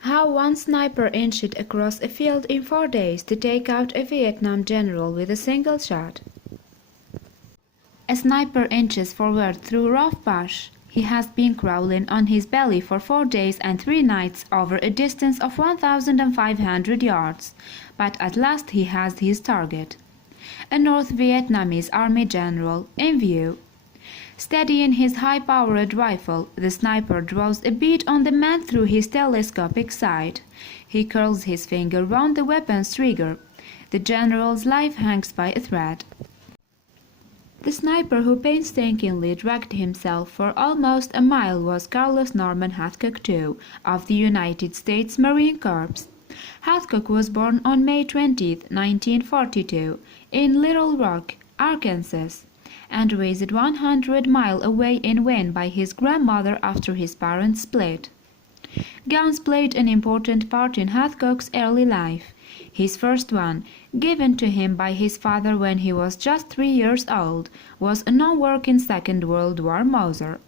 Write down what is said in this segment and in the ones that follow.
How one sniper inched across a field in 4 days to take out a Vietnam general with a single shot. A sniper inches forward through rough bush. He has been crawling on his belly for 4 days and 3 nights over a distance of 1,500 yards, but at last he has his target. A North Vietnamese Army general in view. Steadying his high-powered rifle, the sniper draws a bead on the man through his telescopic sight. He curls his finger round the weapon's trigger. The general's life hangs by a thread. The sniper who painstakingly dragged himself for almost a mile was Carlos Norman Hathcock II, of the United States Marine Corps. Hathcock was born on May 20, 1942, in Little Rock, Arkansas, and raised 100 miles away in Wayne by his grandmother after his parents split. Guns played an important part in Hathcock's early life. His first one, given to him by his father when he was just 3 years old, was a non-working Second World War Mauser.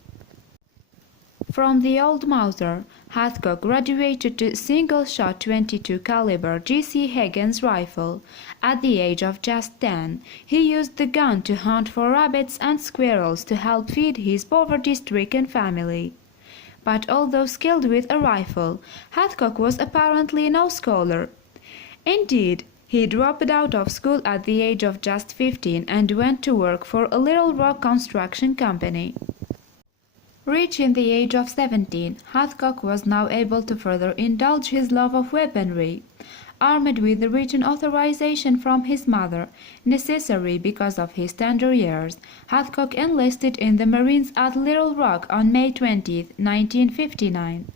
From the old Mauser, Hathcock graduated to single-shot 22 caliber G.C. Higgins rifle. At the age of just 10, he used the gun to hunt for rabbits and squirrels to help feed his poverty-stricken family. But although skilled with a rifle, Hathcock was apparently no scholar. Indeed, he dropped out of school at the age of just 15 and went to work for a Little Rock construction company. Reaching the age of 17, Hathcock was now able to further indulge his love of weaponry. Armed with the written authorization from his mother, necessary because of his tender years, Hathcock enlisted in the Marines at Little Rock on May 20, 1959.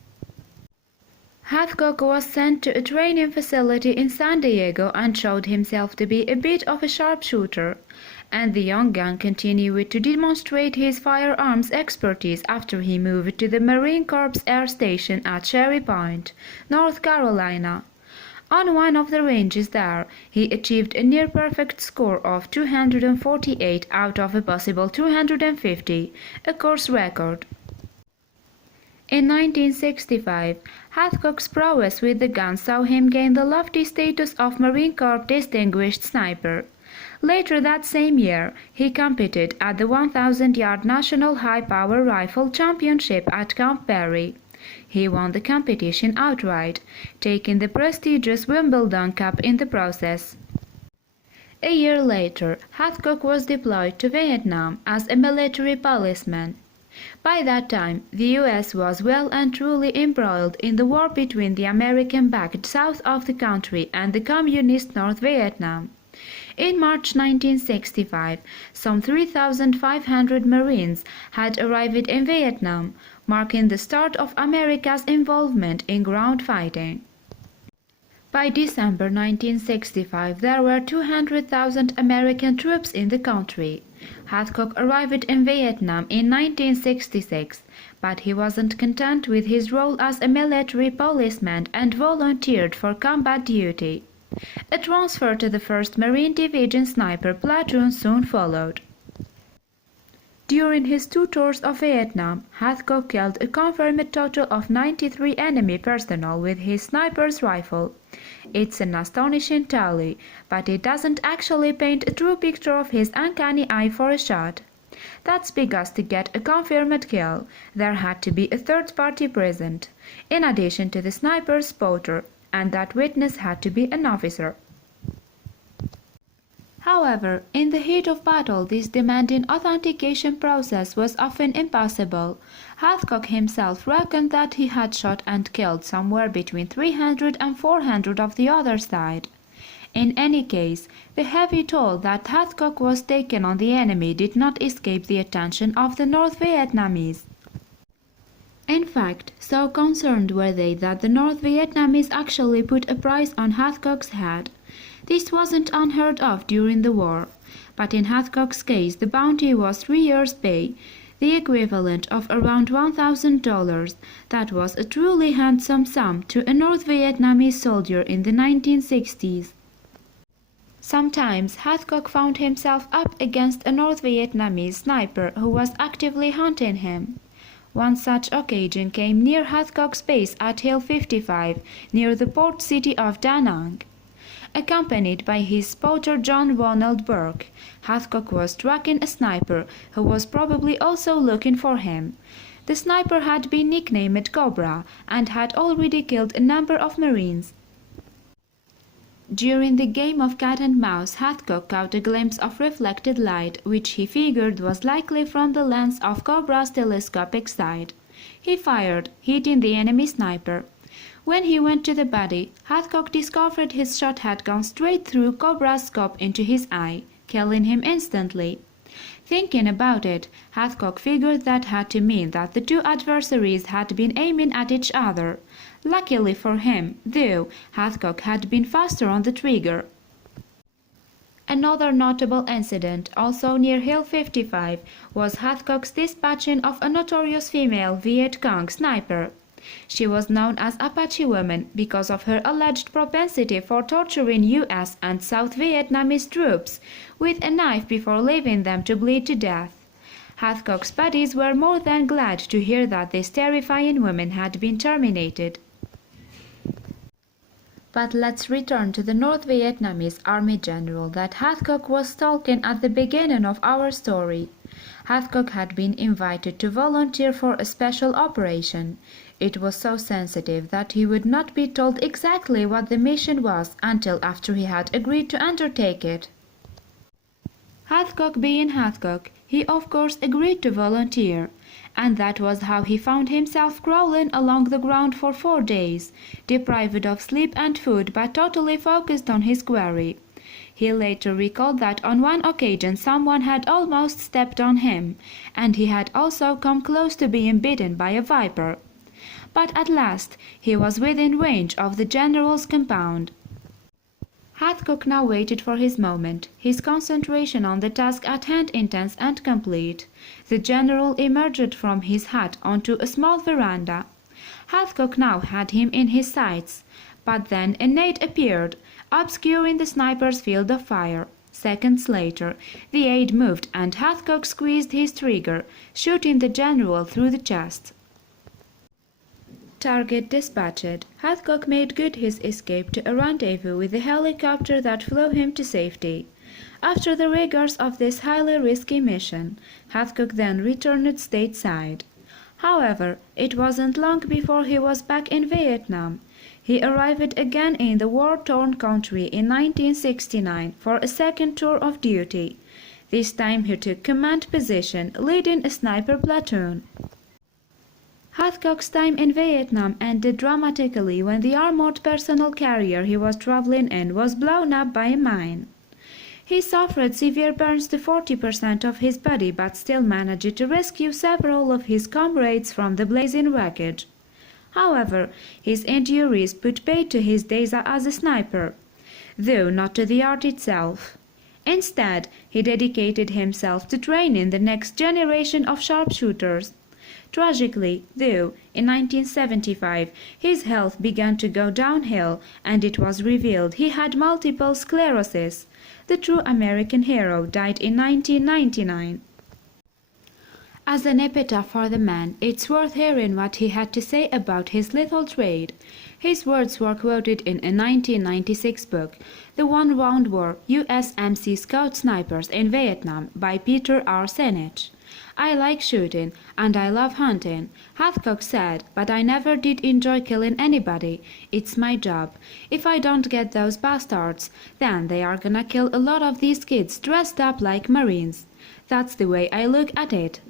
Hathcock was sent to a training facility in San Diego and showed himself to be a bit of a sharpshooter, and the young gun continued to demonstrate his firearms expertise after he moved to the Marine Corps Air Station at Cherry Point, North Carolina. On one of the ranges there, he achieved a near-perfect score of 248 out of a possible 250, a course record. In 1965, Hathcock's prowess with the gun saw him gain the lofty status of Marine Corps Distinguished Sniper. Later that same year, he competed at the 1,000-yard National High-Power Rifle Championship at Camp Perry. He won the competition outright, taking the prestigious Wimbledon Cup in the process. A year later, Hathcock was deployed to Vietnam as a military policeman. By that time, the U.S. was well and truly embroiled in the war between the American-backed south of the country and the communist North Vietnam. In March 1965, some 3,500 Marines had arrived in Vietnam, marking the start of America's involvement in ground fighting. By December 1965, there were 200,000 American troops in the country. Hathcock arrived in Vietnam in 1966, but he wasn't content with his role as a military policeman and volunteered for combat duty. A transfer to the 1st Marine Division Sniper Platoon soon followed. During his 2 tours of Vietnam, Hathcock killed a confirmed total of 93 enemy personnel with his sniper's rifle. It's an astonishing tally, but it doesn't actually paint a true picture of his uncanny eye for a shot. That's because to get a confirmed kill, there had to be a third party present, in addition to the sniper's spotter, and that witness had to be an officer. However, in the heat of battle, this demanding authentication process was often impossible. Hathcock himself reckoned that he had shot and killed somewhere between 300 and 400 of the other side. In any case, the heavy toll that Hathcock was taking on the enemy did not escape the attention of the North Vietnamese. In fact, so concerned were they that the North Vietnamese actually put a price on Hathcock's head. This wasn't unheard of during the war, but in Hathcock's case the bounty was 3 years' pay, the equivalent of around $1,000. That was a truly handsome sum to a North Vietnamese soldier in the 1960s. Sometimes Hathcock found himself up against a North Vietnamese sniper who was actively hunting him. One such occasion came near Hathcock's base at Hill 55, near the port city of Da Nang. Accompanied by his spotter John Ronald Burke, Hathcock was tracking a sniper who was probably also looking for him. The sniper had been nicknamed Cobra and had already killed a number of Marines. During the game of cat and mouse, Hathcock caught a glimpse of reflected light, which he figured was likely from the lens of Cobra's telescopic sight. He fired, hitting the enemy sniper. When he went to the body, Hathcock discovered his shot had gone straight through Cobra's scope into his eye, killing him instantly. Thinking about it, Hathcock figured that had to mean that the two adversaries had been aiming at each other. Luckily for him, though, Hathcock had been faster on the trigger. Another notable incident, also near Hill 55, was Hathcock's dispatching of a notorious female Viet Cong sniper. She was known as Apache Woman because of her alleged propensity for torturing U.S. and South Vietnamese troops with a knife before leaving them to bleed to death. Hathcock's buddies were more than glad to hear that this terrifying woman had been terminated. But let's return to the North Vietnamese Army general that Hathcock was stalking at the beginning of our story. Hathcock had been invited to volunteer for a special operation. It was so sensitive that he would not be told exactly what the mission was until after he had agreed to undertake it. Hathcock being Hathcock, he of course agreed to volunteer, and that was how he found himself crawling along the ground for 4 days, deprived of sleep and food but totally focused on his quarry. He later recalled that on one occasion someone had almost stepped on him, and he had also come close to being bitten by a viper. But at last he was within range of the general's compound. Hathcock now waited for his moment, his concentration on the task at hand intense and complete. The general emerged from his hut onto a small veranda. Hathcock now had him in his sights, but then a nade appeared, obscuring the sniper's field of fire. Seconds later, the aide moved and Hathcock squeezed his trigger, shooting the general through the chest. Target dispatched, Hathcock made good his escape to a rendezvous with the helicopter that flew him to safety. After the rigors of this highly risky mission, Hathcock then returned stateside. However, it wasn't long before he was back in Vietnam. He arrived again in the war-torn country in 1969 for a second tour of duty. This time he took command position, leading a sniper platoon. Hathcock's time in Vietnam ended dramatically when the armored personnel carrier he was traveling in was blown up by a mine. He suffered severe burns to 40% of his body but still managed to rescue several of his comrades from the blazing wreckage. However, his injuries put paid to his days as a sniper, though not to the art itself. Instead, he dedicated himself to training the next generation of sharpshooters. Tragically, though, in 1975 his health began to go downhill and it was revealed he had multiple sclerosis. The true American hero died in 1999. As an epitaph for the man, it's worth hearing what he had to say about his lethal trade. His words were quoted in a 1996 book, The One-Round War, USMC Scout Snipers in Vietnam by Peter R. Senich. I like shooting, and I love hunting, Hathcock said, but I never did enjoy killing anybody. It's my job. If I don't get those bastards, then they are gonna kill a lot of these kids dressed up like Marines. That's the way I look at it.